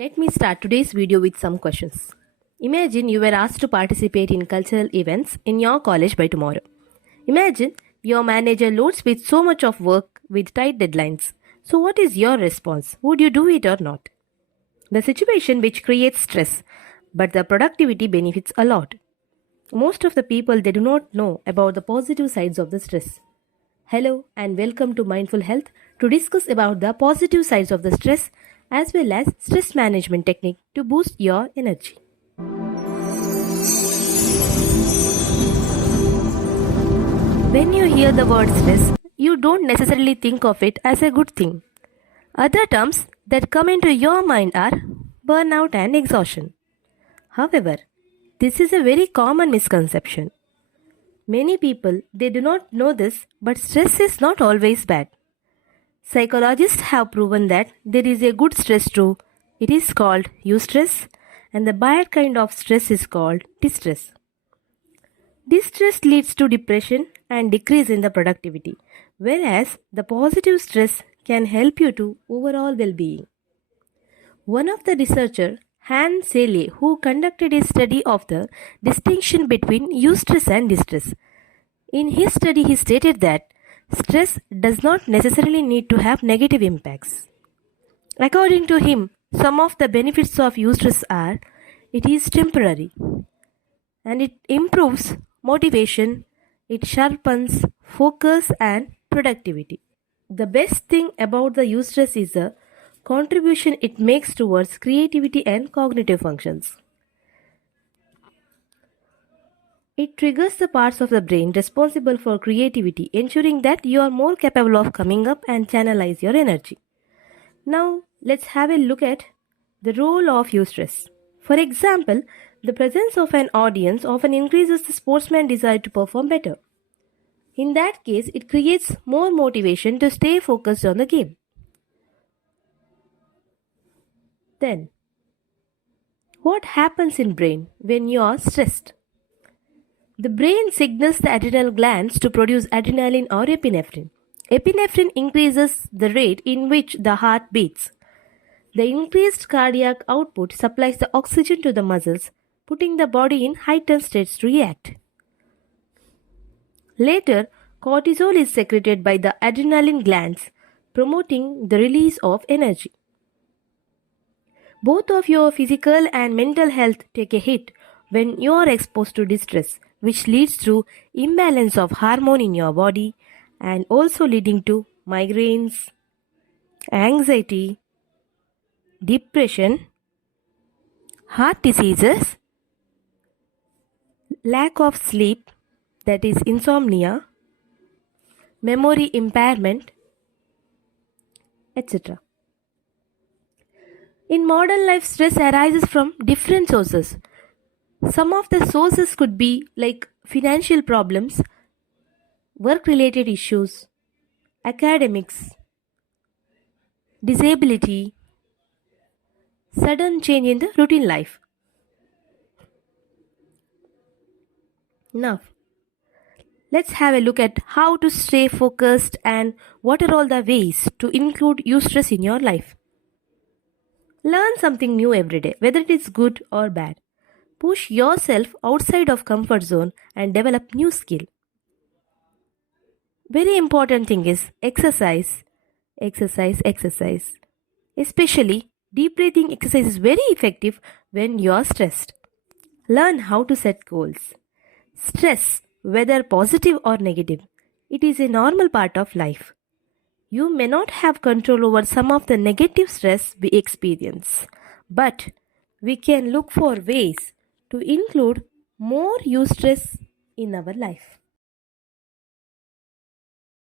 Let me start today's video with some questions. Imagine you were asked to participate in cultural events in your college by tomorrow. Imagine your manager loads with so much of work with tight deadlines. So what is your response? Would you do it or not? The situation which creates stress, but the productivity benefits a lot. Most of the people they do not know about the positive sides of the stress. Hello and welcome to Mindful Health to discuss about the positive sides of the stress as well as stress management technique to boost your energy. When you hear the word stress, you don't necessarily think of it as a good thing. Other terms that come into your mind are burnout and exhaustion. However, this is a very common misconception. Many people they do not know this, but stress is not always bad. Psychologists have proven that there is a good stress too. It is called eustress, and the bad kind of stress is called distress. Distress leads to depression and decrease in the productivity, whereas the positive stress can help you to overall well-being. One of the researchers, Hans Selye, who conducted a study of the distinction between eustress and distress. In his study, he stated that stress does not necessarily need to have negative impacts. According to him, some of the benefits of eustress are it is temporary and it improves motivation, it sharpens focus and productivity. The best thing about the eustress is the contribution it makes towards creativity and cognitive functions. It triggers the parts of the brain responsible for creativity, ensuring that you are more capable of coming up and channelize your energy. Now, let's have a look at the role of eustress. For example, the presence of an audience often increases the sportsman's desire to perform better. In that case, it creates more motivation to stay focused on the game. Then, what happens in brain when you are stressed? The brain signals the adrenal glands to produce adrenaline or epinephrine. Epinephrine increases the rate in which the heart beats. The increased cardiac output supplies the oxygen to the muscles, putting the body in heightened states to react. Later, cortisol is secreted by the adrenaline glands, promoting the release of energy. Both of your physical and mental health take a hit when you are exposed to distress, which leads to imbalance of hormone in your body and also leading to migraines, anxiety, depression, heart diseases, lack of sleep, that is insomnia, memory impairment, etc. In modern life, stress arises from different sources. Some of the sources could be like financial problems, work-related issues, academics, disability, sudden change in the routine life. Now, let's have a look at how to stay focused and what are all the ways to include eustress in your life. Learn something new every day, whether it is good or bad. Push yourself outside of comfort zone and develop new skill. Very important thing is exercise. Especially deep breathing exercise is very effective when you are stressed. Learn how to set goals. Stress, whether positive or negative, it is a normal part of life. You may not have control over some of the negative stress we experience, but we can look for ways to include more eustress in our life.